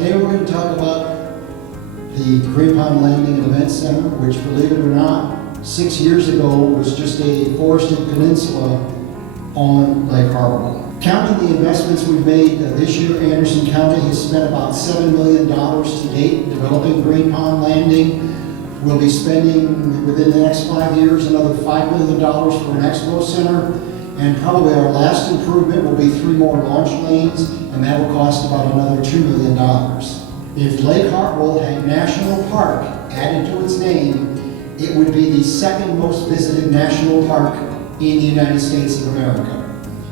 Today we're going to talk about the Green Pond Landing and Event Center, which, believe it or not, 6 years ago was just a forested peninsula on Lake Hartwell. Counting the investments we've made this year, Anderson County has spent about $7 million to date developing Green Pond Landing. We'll be spending within the next 5 years another $5 million for an expo center, and probably our last improvement will be 3 more launch lanes, and that will cost about another $2 million. If Lake Hartwell had National Park added to its name, it would be the second most visited national park in the United States of America.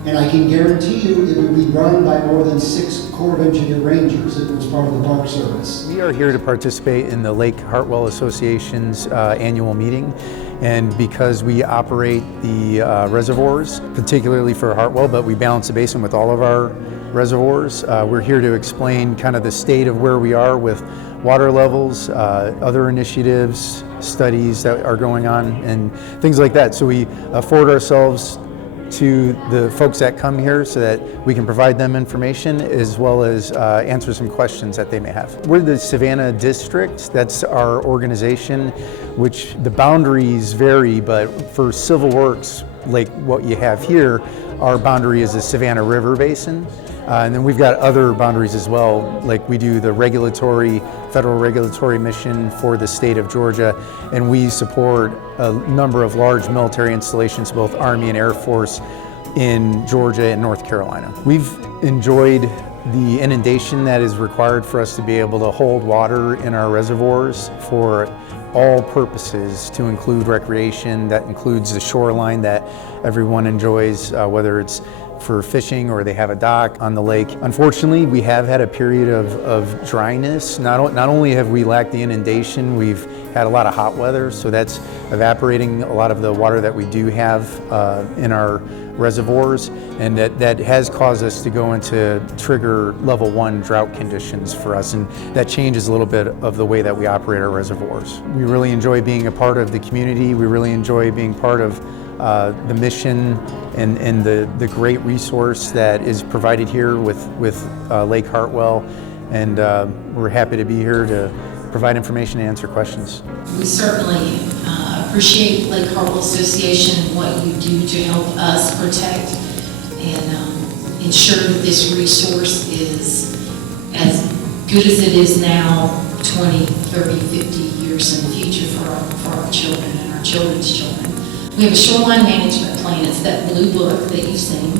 And I can guarantee you it would be run by more than 6 Corps of Engineer Rangers if it was part of the Park Service. We are here to participate in the Lake Hartwell Association's annual meeting. And because we operate the reservoirs, particularly for Hartwell, but we balance the basin with all of our reservoirs, we're here to explain kind of the state of where we are with water levels, other initiatives, studies that are going on, and things like that. So we afford ourselves to the folks that come here so that we can provide them information as well as answer some questions that they may have. We're the Savannah District. That's our organization, which the boundaries vary, but for civil works, like what you have here, our boundary is the Savannah River Basin. And then we've got other boundaries as well, like we do the federal regulatory mission for the state of Georgia, and we support a number of large military installations, both Army and Air Force, in Georgia and North Carolina. We've enjoyed the inundation that is required for us to be able to hold water in our reservoirs for all purposes, to include recreation. That includes the shoreline that everyone enjoys, whether it's for fishing or they have a dock on the lake. Unfortunately, we have had a period of dryness. Not only have we lacked the inundation, we've had a lot of hot weather, so that's evaporating a lot of the water that we do have in our reservoirs, and that has caused us to go into trigger level 1 drought conditions for us, and that changes a little bit of the way that we operate our reservoirs. We really enjoy being a part of the community. We really enjoy being part of the mission and the great resource that is provided here with Lake Hartwell, and we're happy to be here to provide information and answer questions. We certainly appreciate Lake Hartwell Association and what you do to help us protect and ensure that this resource is as good as it is now, 20, 30, 50 years in the future for our children and our children's children. We have a shoreline management plan. It's that blue book that you've seen,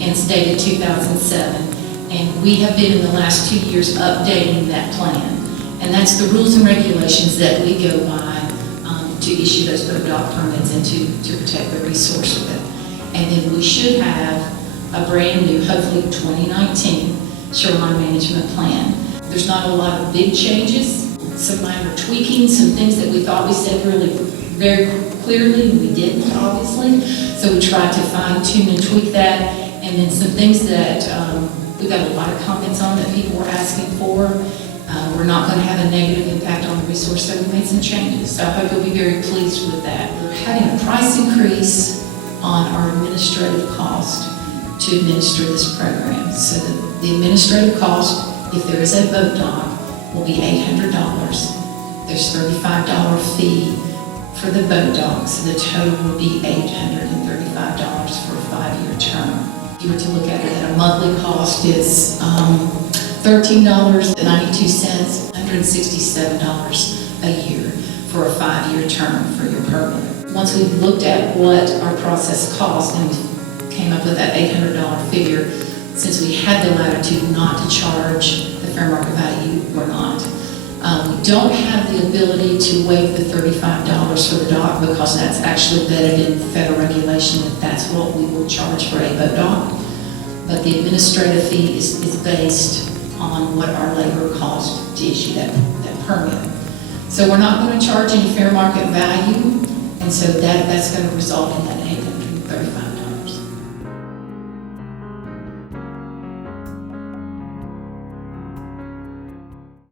and it's dated 2007. And we have been in the last 2 years updating that plan. And that's the rules and regulations that we go by to issue those boat dock permits and to protect the resource of it. And then we should have a brand new, hopefully 2019, shoreline management plan. There's not a lot of big changes, some minor tweaking, some things that we thought we said really very clearly, and we didn't, obviously. So we tried to fine tune and tweak that. And then some things that we got a lot of comments on that people were asking for. We're not going to have a negative impact on the resource, so we made some changes. So I hope you'll be very pleased with that. We're having a price increase on our administrative cost to administer this program. So the administrative cost, if there is a boat dock, will be $800. There's $35 fee for the boat dock, so the total will be $835 for a 5-year term. If you were to look at it at a monthly cost, it's $13.92, $167 a year for a 5-year term for your permit. Once we've looked at what our process cost and we came up with that $800 figure, since we had the latitude not to charge the fair market value or not. We don't have the ability to waive the $35 for the dock because that's actually vetted in federal regulation that that's what we will charge for a boat dock. But the administrative fee is based on what our labor cost to issue that permit. So we're not going to charge any fair market value, and so that's going to result in that